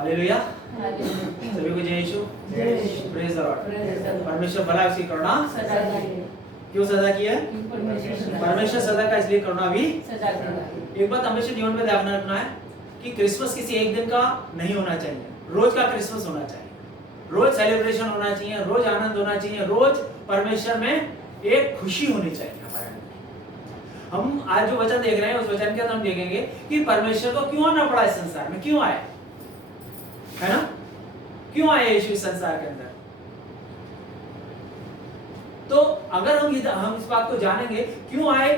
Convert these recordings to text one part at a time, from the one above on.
Hallelujah, सभी को जय यीशु, प्रेज द लॉर्ड। परमेश्वर भला उसकी करुणा क्यों सदा की है? परमेश्वर सदा का इसलिए करुणा भी एक बात हमेशा जीवन में ध्यान रखना है कि क्रिसमस किसी एक दिन का नहीं होना चाहिए, रोज का क्रिसमस होना चाहिए, रोज सेलिब्रेशन होना चाहिए, रोज आनंद होना चाहिए, रोज परमेश्वर में एक खुशी होनी चाहिए हमारे अंदर। हम आज जो वचन देख रहे हैं उस वचन के अंदर हम देखेंगे कि परमेश्वर को क्यों आना पड़ा इस संसार में, क्यों आए, है ना, क्यों आए यीशु इस संसार के अंदर। तो अगर हम इस बात को जानेंगे क्यों आए,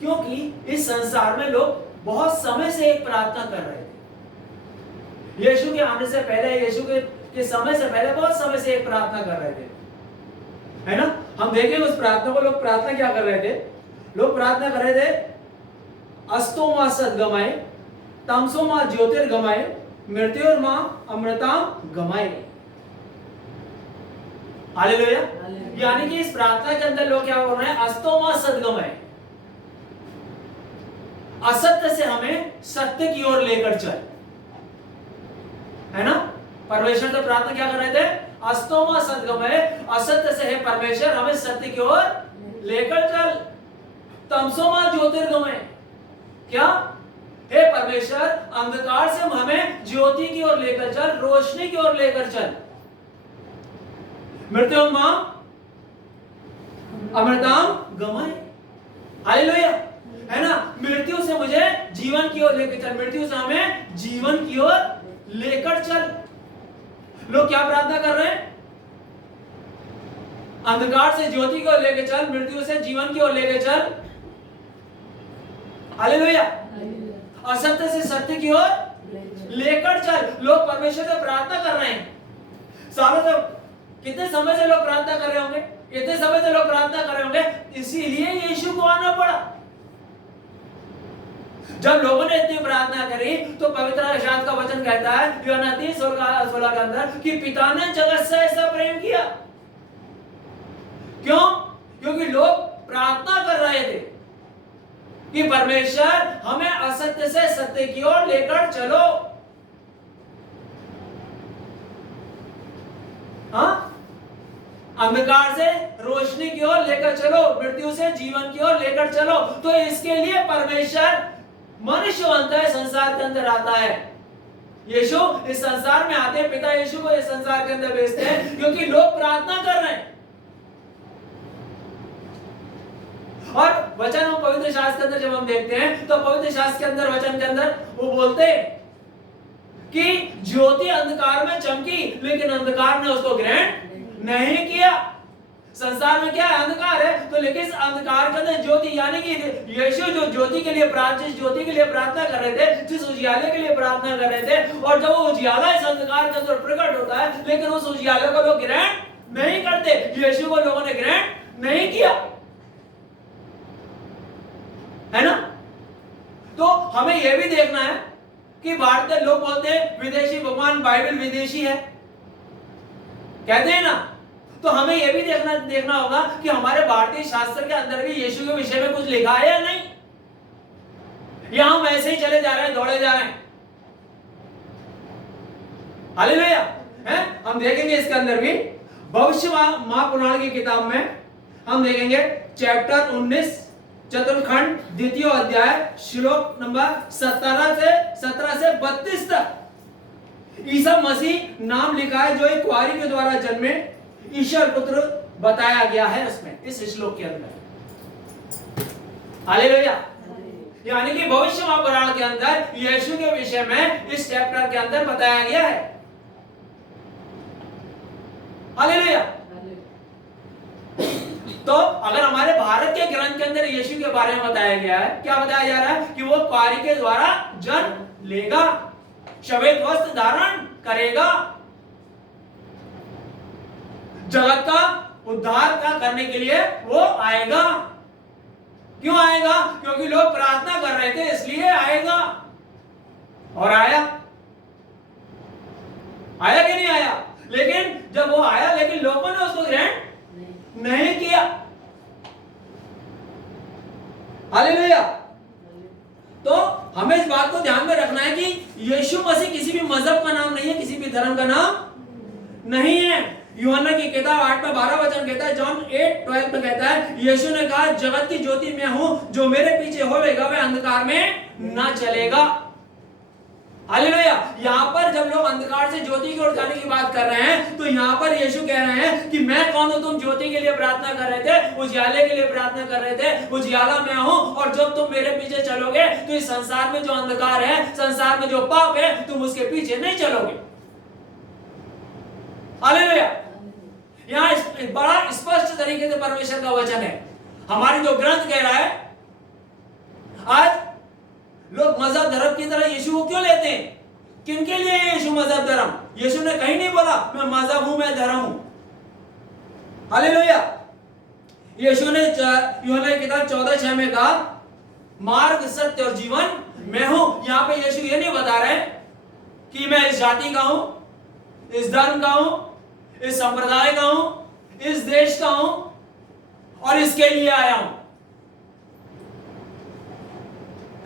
क्योंकि इस संसार में लोग बहुत समय से एक प्रार्थना कर रहे थे। यीशु के आने से पहले, यीशु के समय से पहले बहुत समय से एक प्रार्थना कर रहे थे, है ना। हम देखेंगे उस प्रार्थना को, लोग प्रार्थना क्या कर रहे थे, लोग प्रार्थना कर रहे थे, अस्तो मां सद्गमय, तमसो मां ज्योतिर्गमय, मृत्योर मां अमृताम गमय। हालेलुया। यानी कि इस प्रार्थना के अंदर लोग क्या बोल रहे हैं, अस्तो मां सद्गमय, असत्य से हमें सत्य की ओर लेकर चल, है ना। परमेश्वर से प्रार्थना क्या कर रहे थे, अस्तो मां सद्गमय, असत्य से है परमेश्वर हमें सत्य की ओर लेकर चल, तमसो मां ज्योतिर्गमय, क्या, हे परमेश्वर अंधकार से हमें ज्योति की ओर लेकर चल, रोशनी की ओर लेकर चल, मृत्यु मां अमृताम गमय। हालेलुया, है ना। मृत्यु से मुझे जीवन की ओर लेकर चल, मृत्यु से हमें जीवन की ओर लेकर चल। लोग क्या प्रार्थना कर रहे हैं, अंधकार से ज्योति की ओर लेकर चल, मृत्यु से जीवन की ओर लेकर चल। हालेलुया, असत्य से सत्य की ओर लेकर चल। लोग परमेश्वर से प्रार्थना कर रहे हैं, सालों से, कितने समय से लोग प्रार्थना कर रहे होंगे, कितने समय से लोग प्रार्थना कर रहे होंगे, इसीलिए यीशु को आना पड़ा। जब लोगों ने इतनी प्रार्थना करी तो पवित्र शास्त्र का वचन कहता है यूहन्ना 3:16 के अंदर कि पिता ने जगत से ऐसा प्रेम किया। क्यों? क्योंकि लोग प्रार्थना कर रहे थे कि परमेश्वर हमें असत्य से सत्य की ओर लेकर चलो। हाँ, अंधकार से रोशनी की ओर लेकर चलो, मृत्यु से जीवन की ओर लेकर चलो। तो इसके लिए परमेश्वर मनुष्य बनता है, संसार के अंदर आता है। यीशु इस संसार में आते हैं, पिता यीशु को इस संसार के अंदर भेजते हैं क्योंकि लोग प्रार्थना कर रहे हैं। और वचन हम पवित्र शास्त्र के अंदर जब हम देखते हैं तो पवित्र शास्त्र के अंदर, वचन के अंदर वो बोलते हैं कि ज्योति अंधकार में चमकी लेकिन अंधकार ने उसको ग्रहण नहीं किया। संसार में क्या है, अंधकार है, तो लेकिन इस अंधकार के अंदर ज्योति, यानी कि यीशु जो ज्योति के लिए प्रार्थना कर रहे थे, जिस उजियाले के लिए प्रार्थना कर रहे थे, और जब वो उजियाला इस अंधकार के अंदर प्रकट होता है लेकिन उस उजियाले को लोग ग्रहण नहीं करते, यीशु को लोगों ने ग्रहण नहीं किया, है ना। तो हमें यह भी देखना है कि भारतीय लोग बोलते हैं विदेशी भगवान, बाइबल विदेशी है, कहते हैं ना। तो हमें यह भी देखना होगा कि हमारे भारतीय शास्त्र के अंदर भी यीशु के विषय में कुछ लिखा है या नहीं, या हम ऐसे ही चले जा रहे हैं, दौड़े जा रहे हैं। हालेलुया, हैं। हम देखेंगे इसके अंदर भी भविष्य महापुराण की किताब में हम देखेंगे चैप्टर 19 चतुर्खंड द्वितीय अध्याय श्लोक नंबर 17 से 32 तक ईसा मसीह नाम लिखा है जो एक कुंवारी के द्वारा जन्मे ईश्वर पुत्र बताया गया है उसमें, इस श्लोक के अंदर। हालेलुया, यानी कि भविष्य महापुराण के अंदर यीशु के विषय में इस चैप्टर के अंदर बताया गया है। हालेलुया। तो अगर हमारे भारत के ग्रंथ के अंदर यीशु के बारे में बताया गया है, क्या बताया जा रहा है कि वो कुंवारी के द्वारा जन्म लेगा, श्वेत वस्त्र धारण करेगा, जगत का उद्धार करने के लिए वो आएगा। क्यों आएगा? क्योंकि लोग प्रार्थना कर रहे थे इसलिए आएगा, और आया कि नहीं आया? लेकिन जब वो आया लेकिन लोगों ने उसको ग्रहण नहीं किया। हालेलुया। तो हमें इस बात को ध्यान में रखना है कि यीशु मसीह किसी भी मजहब का नाम नहीं है, किसी धर्म का नाम नहीं है। यूहन्ना की किताब 8:12 कहता है, जॉन 8:12 में कहता है, यीशु ने कहा जगत की ज्योति मैं हूं, जो मेरे पीछे होवेगा वह अंधकार में ना चलेगा। हालेलुया। यहाँ पर जब लोग अंधकार से ज्योति की ओर जाने की बात कर रहे हैं, तो यहाँ पर यीशु कह रहे हैं कि मैं कौन हूं? तुम ज्योति के लिए प्रार्थना कर रहे थे, उजियाले के लिए प्रार्थना कर रहे थे, उजियाला मैं हूं, और जब तुम मेरे पीछे चलोगे तो इस संसार में जो अंधकार है, संसार में जो पाप है, तुम उसके पीछे नहीं चलोगे। हालेलुया। यहाँ बड़ा स्पष्ट तरीके से परमेश्वर का वचन है। हमारी जो ग्रंथ कह रहा है, आज लोग मजहब धर्म की तरह यीशु को क्यों लेते हैं? किनके लिए यीशु मजहब धर्म? यीशु ने कहीं नहीं बोला मैं मजहब हूं, मैं धर्म हूं। हालेलुया। यीशु ने यूहन्ना की किताब 14:6 में कहा, मार्ग, सत्य और जीवन मैं हूं। यहां पे यीशु ये नहीं बता रहे कि मैं इस जाति का हूं, इस धर्म का हूं, इस संप्रदाय का हूं, इस देश का हूं और इसके लिए आया हूं,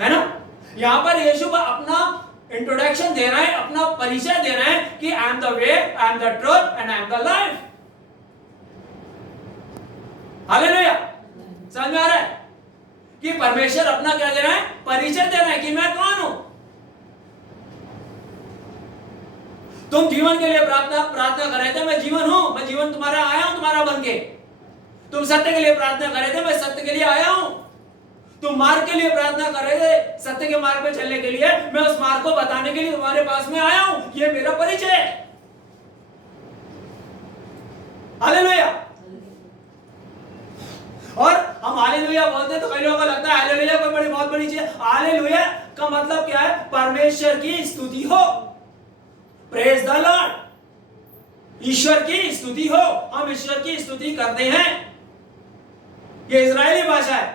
है ना। यहां पर यीशु का अपना इंट्रोडक्शन दे रहा है, अपना परिचय दे रहा है कि I am the way, I am the truth and I am the life. Hallelujah. समझ में आ रहा है कि परमेश्वर अपना क्या दे रहा है? परिचय दे रहा है कि मैं कौन हूं। तुम जीवन के लिए प्रार्थना कर रहे थे, मैं जीवन हूं, मैं जीवन तुम्हारा आया हूं, तुम्हारा बन के। तुम सत्य के लिए प्रार्थना कर रहे थे, मैं सत्य के लिए आया हूं। तुम मार्ग के लिए प्रार्थना कर रहे थे, सत्य के मार्ग पे चलने के लिए, मैं उस मार्ग को बताने के लिए तुम्हारे पास में आया हूं। ये मेरा परिचय है। हालेलुया। और हम हालेलुया बोलते हैं तो कई लोगों को लगता है हालेलुया कोई बहुत बड़ी चीज। हालेलुया का मतलब क्या है? परमेश्वर की स्तुति हो। Praise the Lord. ईश्वर की स्तुति हो। हम ईश्वर की स्तुति करते हैं। ये इजरायली भाषा है।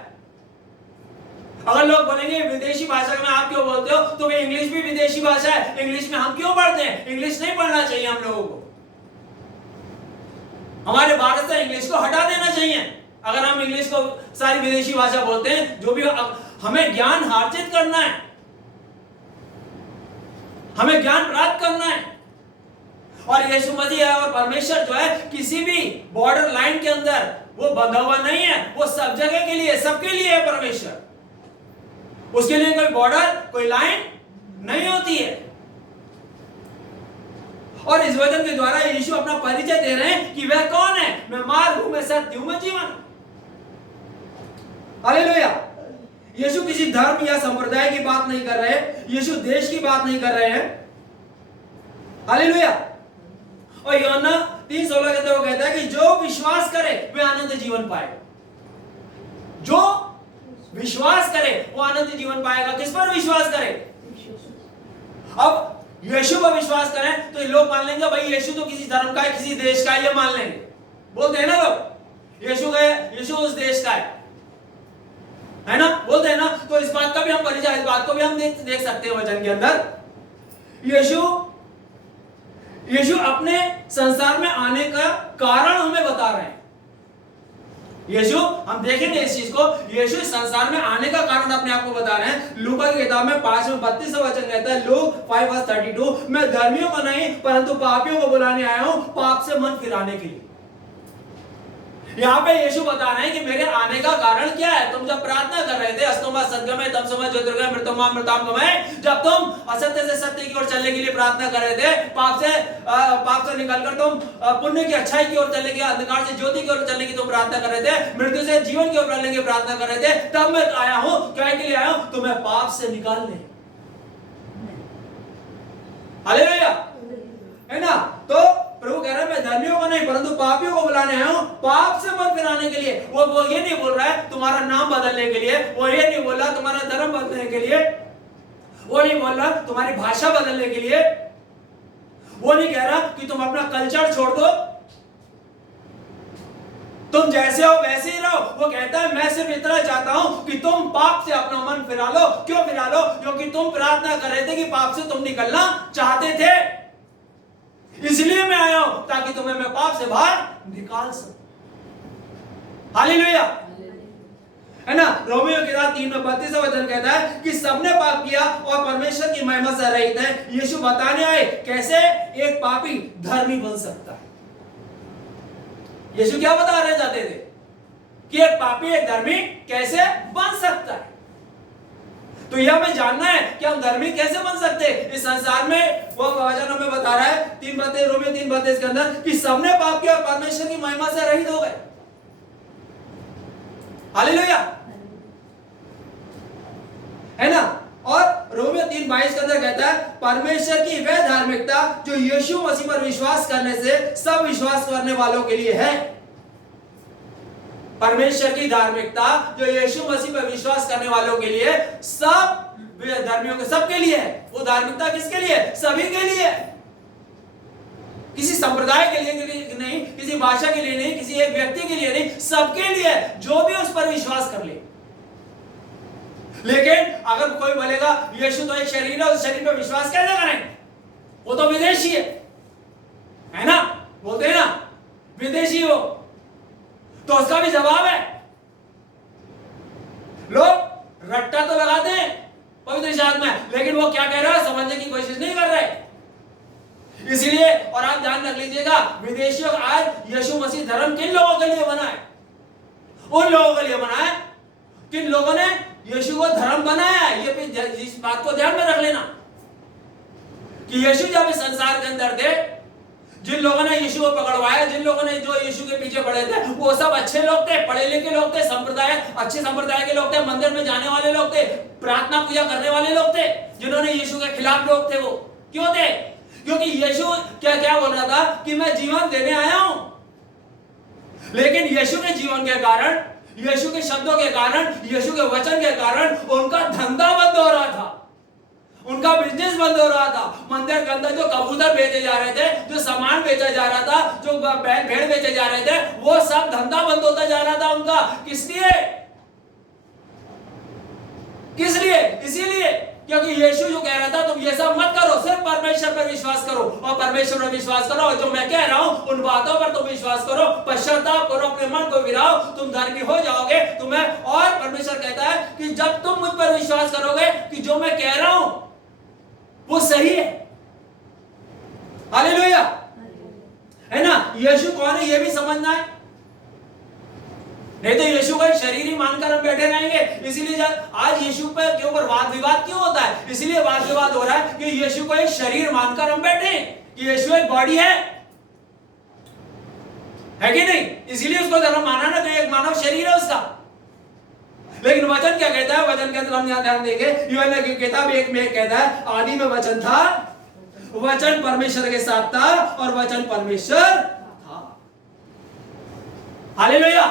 अगर लोग बोलेंगे विदेशी भाषा में आप क्यों बोलते हो, तो इंग्लिश भी विदेशी भाषा है, इंग्लिश में हम क्यों पढ़ते हैं? इंग्लिश नहीं पढ़ना चाहिए हम लोगों को। हमारे भारत से इंग्लिश को हटा देना चाहिए। अगर हम इंग्लिश को सारी विदेशी भाषा बोलते हैं, जो भी हमें ज्ञान अर्जित करना है, हमें ज्ञान प्राप्त करना है। और यीशु मसीह और परमेश्वर जो है किसी भी बॉर्डर लाइन के अंदर वो बंधा हुआ नहीं है। वो सब जगह के लिए, सबके लिए है परमेश्वर। उसके लिए कोई बॉर्डर, कोई लाइन नहीं होती है। और इस वचन के द्वारा यीशु अपना परिचय दे रहे हैं कि वह कौन है। मैं मार्ग हूं, मैं सत्य हूं, मैं जीवन। हालेलुया। यीशु किसी धर्म या संप्रदाय की बात नहीं कर रहे, यीशु देश की बात नहीं कर रहे हैं। हालेलुया। और यूहन्ना 3:16 कहते हुए कहता है कि जो विश्वास करे वह आनंद जीवन पाएगा। जो विश्वास करे वो आनंद जीवन पाएगा। किस पर विश्वास करे? अब यीशु पर विश्वास करें तो लोग मान लेंगे भाई यीशु तो किसी धर्म का है, किसी देश का है, ये मान लेंगे। बोलते हैं ना लोग, यीशु उस देश का है ना, बोलते हैं ना। तो इस बात का भी हम परिचय, इस बात को भी हम देख सकते हैं वचन के अंदर। यीशु अपने संसार में आने का कारण हमें बता रहे हैं। यीशु, हम देखेंगे इस चीज को, यीशु इस संसार में आने का कारण अपने आप को बता रहे हैं। लूका की किताब में 5:32 वचन कहता है, लूक 5:32, मैं धर्मियों को नहीं परंतु पापियों को बुलाने आया हूं, पाप से मन फिराने के लिए। यहाँ पे यीशु बता रहे हैं कि मेरे आने का कारण क्या है। तुम जब प्रार्थना कर रहे थे, अस्तोमा सद्गमय तमसोमा ज्योतिर्गमय मृतोमा अमृतामगमय, जब तुम असत्य से सत्य की ओर चलने के लिए प्रार्थना कर रहे थे, पाप से निकलकर तुम पुण्य की अच्छाई की ओर चलने की, अंधकार से ज्योति की ओर चलने की तुम प्रार्थना कर रहे थे, मृत्यु से जीवन की ओर चलने की प्रार्थना कर रहे थे, तब मैं आया हूं। क्या के लिए आया हूं? तुम्हें पाप से निकालने। हालेलुया, है ना। तो प्रभु कह रहा है मैं धर्मियों को नहीं परंतु पापियों को बुलाने आया हूं, पाप से मन फिराने के लिए। वो ये नहीं बोल रहा है तुम्हारा नाम बदलने के लिए, वो ये नहीं बोल रहा तुम्हारा धर्म बदलने के लिए, वो नहीं बोल रहा तुम्हारी भाषा बदलने के लिए, वो नहीं कह रहा कि तुम अपना कल्चर छोड़ दो, तुम जैसे हो वैसे ही रहो। वो कहता है मैं सिर्फ इतना चाहता हूं कि तुम पाप से अपना मन फिरा लो। क्यों फिरा लो? क्योंकि तुम प्रार्थना कर रहे थे कि पाप से तुम निकलना चाहते थे, इसलिए मैं आया हूं ताकि तुम्हें मैं पाप से बाहर निकाल सकूं। हालेलुया, है ना। रोमियो की किताब 3:32 वचन कहता है कि सबने पाप किया और परमेश्वर की महिमा से रहित है। यीशु बताने आए कैसे एक पापी धर्मी बन सकता है? यीशु क्या बता रहे जाते थे कि एक पापी एक धर्मी कैसे बन सकता है। तो यह हमें जानना है कि हम धर्मी कैसे बन सकते हैं इस संसार में। वो वचन हमें बता रहा है 3 रोमियो 3:32 के अंदर कि सबने पाप किया और परमेश्वर की महिमा से रहित हो गए। हालेलुया, है ना। और रोमियो 3:22 के अंदर कहता है परमेश्वर की वह धार्मिकता जो यीशु मसीह पर विश्वास करने से सब विश्वास करने वालों के लिए है। परमेश्वर की धार्मिकता जो यीशु मसीह पर विश्वास करने वालों के लिए, सब धर्मियों के सबके लिए है। वो धार्मिकता किसके लिए? सभी के लिए। किसी संप्रदाय के लिए नहीं, किसी भाषा के लिए नहीं, किसी एक व्यक्ति के लिए नहीं, सबके लिए जो भी उस पर विश्वास कर ले। लेकिन अगर कोई बोलेगा यीशु तो एक शरीर है, उस शरीर पर विश्वास कैसे करें, वो तो विदेशी है ना, बोलते हैं ना विदेशी हो, तो उसका भी जवाब है। लोग रट्टा तो लगाते हैं पवित्र शास्त्र में, लेकिन वो क्या कह रहा है समझने की कोशिश नहीं कर रहे। इसीलिए और आप ध्यान रख लीजिएगा, विदेशियों आज यीशु मसीह धर्म किन लोगों के लिए बना है? उन लोगों के लिए बना है किन लोगों ने यीशु को धर्म बनाया है। ये इस बात को ध्यान में रख लेना कि यीशु जब इस संसार के अंदर थे, जिन लोगों ने यीशु को पकड़वाया, जिन लोगों ने जो यीशु के पीछे पड़े थे, वो सब अच्छे लोग थे, पढ़े लिखे लोग थे, अच्छे संप्रदाय के लोग थे, मंदिर में जाने वाले लोग थे, प्रार्थना पूजा करने वाले लोग थे। जिन्होंने यीशु के खिलाफ लोग थे, वो क्यों थे? क्योंकि यीशु क्या बोल रहा था कि मैं जीवन देने आया हूं। लेकिन यीशु के जीवन के कारण, यीशु के शब्दों के कारण, यीशु के वचन के कारण उनका धंधा बंद हो रहा था, उनका बिजनेस बंद हो रहा था। मंदिर के अंदर जो कबूतर बेचे जा रहे थे, जो सामान बेचा जा रहा था, जो भेड़ बेचे जा रहे थे, वो सब धंधा बंद होता जा रहा था उनका। किस लिए? इसीलिए क्योंकि यीशु जो कह रहा था तुम ये सब मत करो, सिर्फ परमेश्वर पर विश्वास करो और परमेश्वर पर विश्वास करो, और जो मैं कह रहा हूं उन बातों पर तुम विश्वास करो, पश्चाताप करो, अपने मन को विराओ, तुम धर्मी हो जाओगे। तुम्हें और परमेश्वर कहता है कि जब तुम मुझ पर विश्वास करोगे कि जो मैं कह रहा हूं वो सही है। हालेलुया, है ना। यीशु कौन है ये भी समझना है, नहीं तो यीशु को शरीर ही मानकर हम बैठे रहेंगे। इसीलिए आज यीशु के ऊपर वाद विवाद क्यों होता है? इसलिए वाद विवाद हो रहा है कि यीशु को एक शरीर मानकर हम बैठे कि यीशु एक बॉडी है कि नहीं। इसीलिए उसको धर्म माना ना, तो एक मानव शरीर है उसका। लेकिन वचन क्या कहता है? वचन के अंदर हम यहां ध्यान देंगे, यूहन्ना की किताब 1 में कहता है आदि में वचन था, वचन परमेश्वर के साथ था और वचन परमेश्वर था। हालेलुया।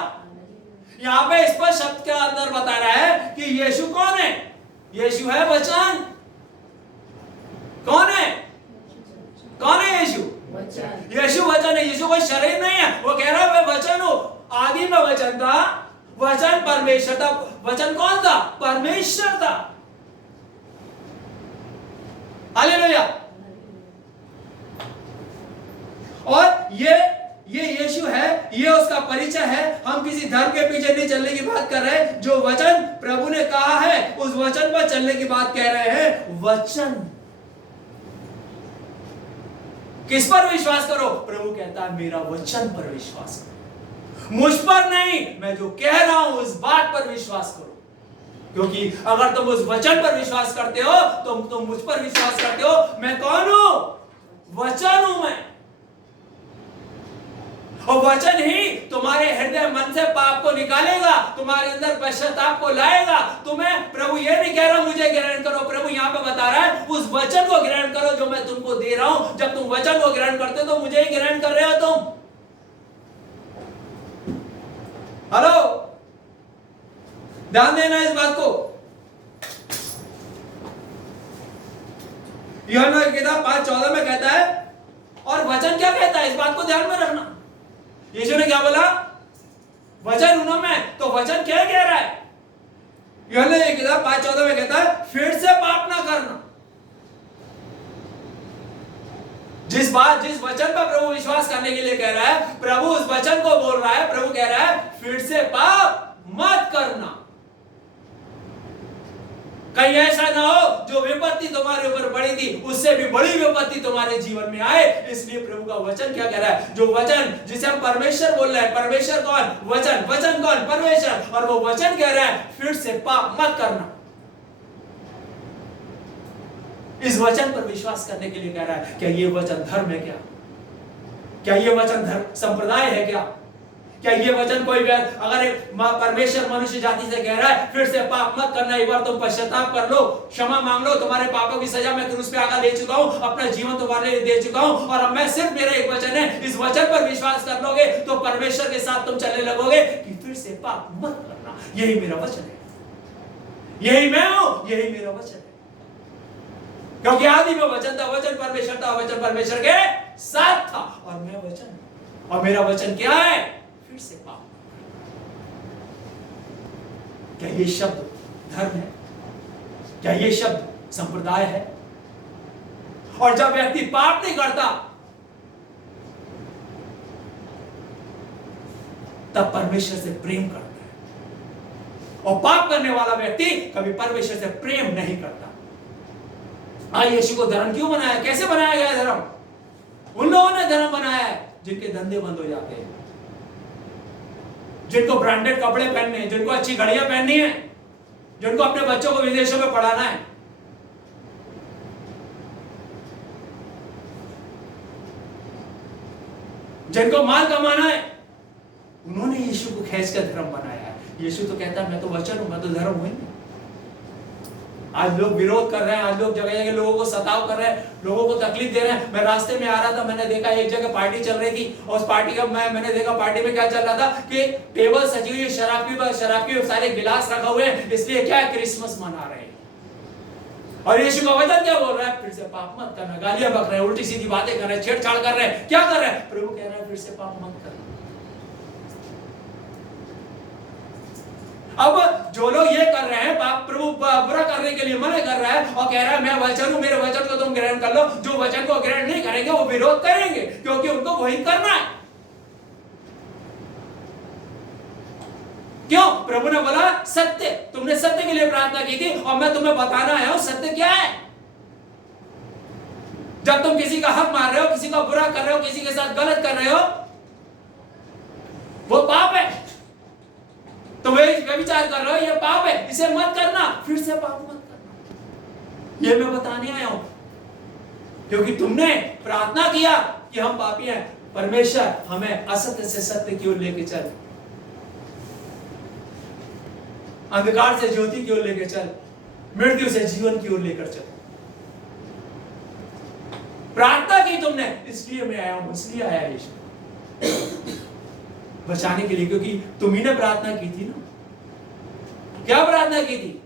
यहां पे स्पष्ट शब्द के अंदर बता रहा है कि यीशु कौन है? यीशु है वचन। कौन है? कौन है यीशु? यीशु वचन है। यीशु कोई शरीर नहीं है। वो कह रहा है मैं वचन हूं, आदि में वचन था, वचन परमेश्वर था। वचन कौन था? परमेश्वर था। हालेलुया। और ये यीशु है, ये उसका परिचय है। हम किसी धर्म के पीछे नहीं चलने की बात कर रहे, जो वचन प्रभु ने कहा है उस वचन पर चलने की बात कह रहे हैं। वचन किस पर विश्वास करो? प्रभु कहता है मेरा वचन पर विश्वास करो, मुझ पर नहीं, मैं जो कह रहा हूं उस बात पर विश्वास करो। क्योंकि अगर तुम उस वचन पर विश्वास करते हो, तुम मुझ पर विश्वास करते हो। मैं कौन हूं? वचन हूं मैं। और वचन ही तुम्हारे हृदय मन से पाप को निकालेगा, तुम्हारे अंदर पश्चाताप को लाएगा। तुम्हें प्रभु ये नहीं कह रहा मुझे ग्रहण करो, प्रभु यहां पे बता रहा है उस वचन को ग्रहण करो जो मैं तुमको दे रहा हूं। जब तुम वचन को ग्रहण करते हो तो मुझे ही ग्रहण कर रहे हो तुम। हेलो, ध्यान देना इस बात को। यूहन्ना की किताब 5:14 में कहता है, और वचन क्या कहता है इस बात को ध्यान में रखना। यीशु ने क्या बोला? वचन उन्हों में, तो वचन क्या कह रहा है? यूहन्ना की किताब 5:14 में कहता है फिर से पाप ना करना। जिस वचन पर प्रभु विश्वास करने के लिए कह रहा है, प्रभु उस वचन को बोल रहा है। प्रभु कह रहा है फिर से पाप मत करना। कहीं ऐसा ना हो जो विपत्ति तुम्हारे ऊपर पड़ी थी उससे भी बड़ी विपत्ति तुम्हारे जीवन में आए। इसलिए प्रभु का वचन क्या कह रहा है, जो वचन जिसे हम परमेश्वर बोल रहे हैं, परमेश्वर कौन, वचन, वचन कौन, परमेश्वर, और वो वचन कह रहा है फिर से पाप मत करना। इस वचन पर विश्वास करने के लिए कह रहा है, क्या ये वचन धर्म है क्या, क्या ये वचन धर्म संप्रदाय है क्या, क्या ये वचन कोई अगर परमेश्वर मनुष्य जाति से कह रहा है फिर से पाप मत करना, एक बार तुम पश्चाताप कर लो, क्षमा मांग लो, तुम्हारे पापों की सजा मैं क्रूस पे आकर ले चुका हूं, अपना जीवन तुम्हारे लिए दे चुका हूं, और अब मैं सिर्फ मेरा एक वचन है, इस वचन पर विश्वास कर लोगे तो परमेश्वर के साथ तुम चलने लगोगे कि फिर से पाप मत करना। यही मेरा वचन है, यही मैं हूं, यही मेरा वचन है। क्योंकि आदि में वचन था, वचन परमेश्वर था, वचन परमेश्वर के साथ था, और मैं वचन, और मेरा वचन क्या है, फिर से पाप। क्या ये शब्द धर्म है, क्या ये शब्द संप्रदाय है? और जब व्यक्ति पाप नहीं करता तब परमेश्वर से प्रेम करता है, और पाप करने वाला व्यक्ति कभी परमेश्वर से प्रेम नहीं करता। यीशु को धर्म क्यों बनाया, कैसे बनाया गया धर्म? उन लोगों ने धर्म बनाया है जिनके धंधे बंद हो जाते हैं, जिनको ब्रांडेड कपड़े पहनने हैं, जिनको अच्छी घड़ियां पहननी है, जिनको अपने बच्चों को विदेशों में पढ़ाना है, जिनको माल कमाना है, उन्होंने यीशु को खींचकर धर्म बनाया है। यीशु तो कहता है मैं तो वचन हूं, मैं तो धर्म हूं। आज लोग विरोध कर रहे हैं, आज लोग जगह जगह लोगों को सताव कर रहे हैं, लोगों को तकलीफ दे रहे हैं। मैं रास्ते में आ रहा था, मैंने देखा एक जगह पार्टी चल रही थी, और उस पार्टी का मैंने देखा पार्टी में क्या चल रहा था कि टेबल सजी हुई, शराब की सारे गिलास रखा हुए हैं, इसलिए क्या क्रिसमस मना रहे हैं। और यीशु का वचन क्या बोल रहा है, फिर से पाप मत करना। गालियां बक रहे हैं, उल्टी सीधी बातें कर रहे हैं, छेड़छाड़ कर रहे हैं, क्या कर रहे हैं? प्रभु कह रहा है फिर से पाप मत करना। अब जो लोग ये कर रहे हैं, पाप प्रभु बुरा करने के लिए मना कर रहा है और कह रहा है मैं वचन हूं, मेरे वचन को तुम ग्रहण कर लो। जो वचन को ग्रहण नहीं करेंगे वो विरोध करेंगे, क्योंकि उनको वही करना है। क्यों? प्रभु ने बोला सत्य, तुमने सत्य के लिए प्रार्थना की थी, और मैं तुम्हें बताना आया हूं सत्य क्या है। जब तुम किसी का हक मार रहे हो, किसी का बुरा कर रहे हो, किसी के साथ गलत कर रहे हो, वो पाप है। तो वे विचार कर रहे हो ये पाप है, इसे मत करना, फिर से पाप मत करना। ये मैं बताने आया हूं, क्योंकि तुमने प्रार्थना किया कि हम पापी हैं, परमेश्वर हमें असत्य से सत्य की ओर लेके चल, अंधकार से ज्योति की ओर लेके चल, मृत्यु से जीवन की ओर लेकर चल। प्रार्थना की तुमने, इसलिए मैं आया हूं, इसलिए आया यीशु बचाने के लिए, क्योंकि तुम ही ने प्रार्थना की थी ना। क्या प्रार्थना की थी?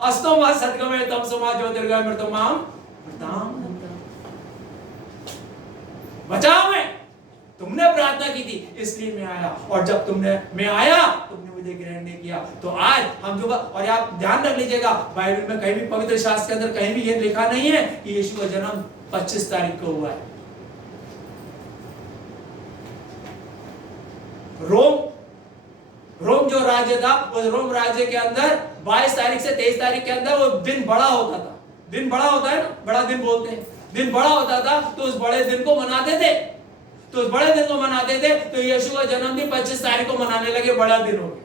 अस्तो मा सद्गमय तम सुमा ज्योतिर्गमय मृतमाम मृताम, बचाओ में तुमने प्रार्थना की थी, इसलिए मैं आया। और जब मैं आया, तुमने मुझे ग्रहण नहीं किया, तो आज हम जो, और आप ध्यान रख लीजिएगा, बाइबल में कहीं भी, पवित्र शास्त्र के अंदर कहीं भी ये लिखा नहीं है कि यीशु का जन्म 25 तारीख को हुआ है। रोम जो राज्य था, उस रोम राज्य के अंदर 22 तारीख से 23 तारीख के अंदर वो दिन बड़ा होता था। दिन बड़ा होता है ना, बड़ा दिन बोलते हैं, दिन बड़ा होता था, तो उस बड़े दिन को मनाते थे। तो उस बड़े दिन को मनाते थे, तो यीशु का जन्मदिन 25 तारीख को मनाने लगे, बड़ा दिन हो गया,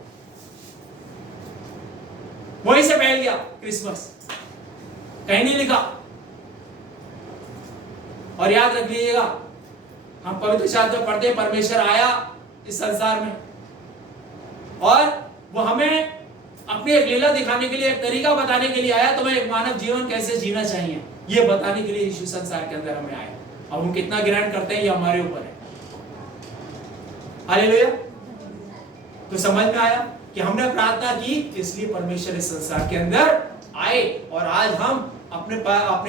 वहीं से फैल गया क्रिसमस, कहीं नहीं लिखा। और याद रख लीजिएगा, हम पवित्र शास्त्र पढ़ते हैं, परमेश्वर आया इस संसार में, और वो हमें अपनी एक लीला दिखाने के लिए, एक तरीका बताने के लिए आया, तुम्हें एक मानव जीवन कैसे जीना चाहिए, ये बताने के लिए यीशु संसार के अंदर हमें आया। अब हम कितना ग्रहण करते हैं ये हमारे ऊपर है। हालेलुया। तो समझ में आया कि हमने प्रार्थना की, इसलिए परमेश्वर इस संसार के अंदर आए, और आज हम अपने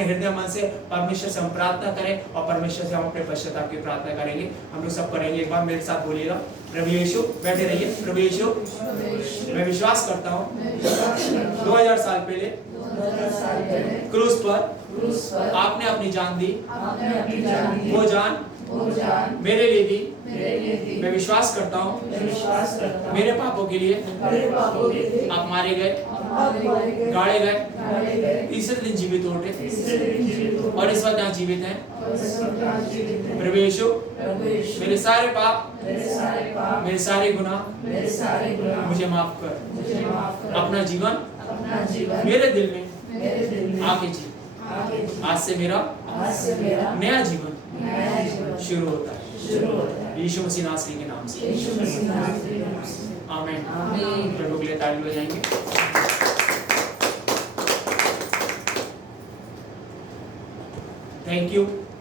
हृदय मन से परमेश्वर से हम प्रार्थना करें, और परमेश्वर से हम अपने पश्चाताप की प्रार्थना करेंगे। हम लोग सब करेंगे, एक बार मेरे साथ बोलिएगा। प्रभु यीशु, बैठे रहिए। प्रभु यीशु, मैं विश्वास करता हूँ 2000 साल पहले क्रूस पर आपने अपनी जान दी, वो जान मेरे लिए भी मैं विश्वास करता हूँ मेरे पापों के लिए आप मारे गए, गाड़े गए, तीसरे दिन जीवित उठे और इस वक्त यहाँ जीवित हैं। प्रभु यीशु मेरे सारे पाप, मेरे सारे गुनाह मुझे माफ कर। अपना जीवन मेरे दिल में आके जी। आज से मेरा नया जीवन शुरू होता है यीशु मसीह नासरी के नाम से। आमीन। प्रभु के लिए ताली बजाएंगे। Thank you.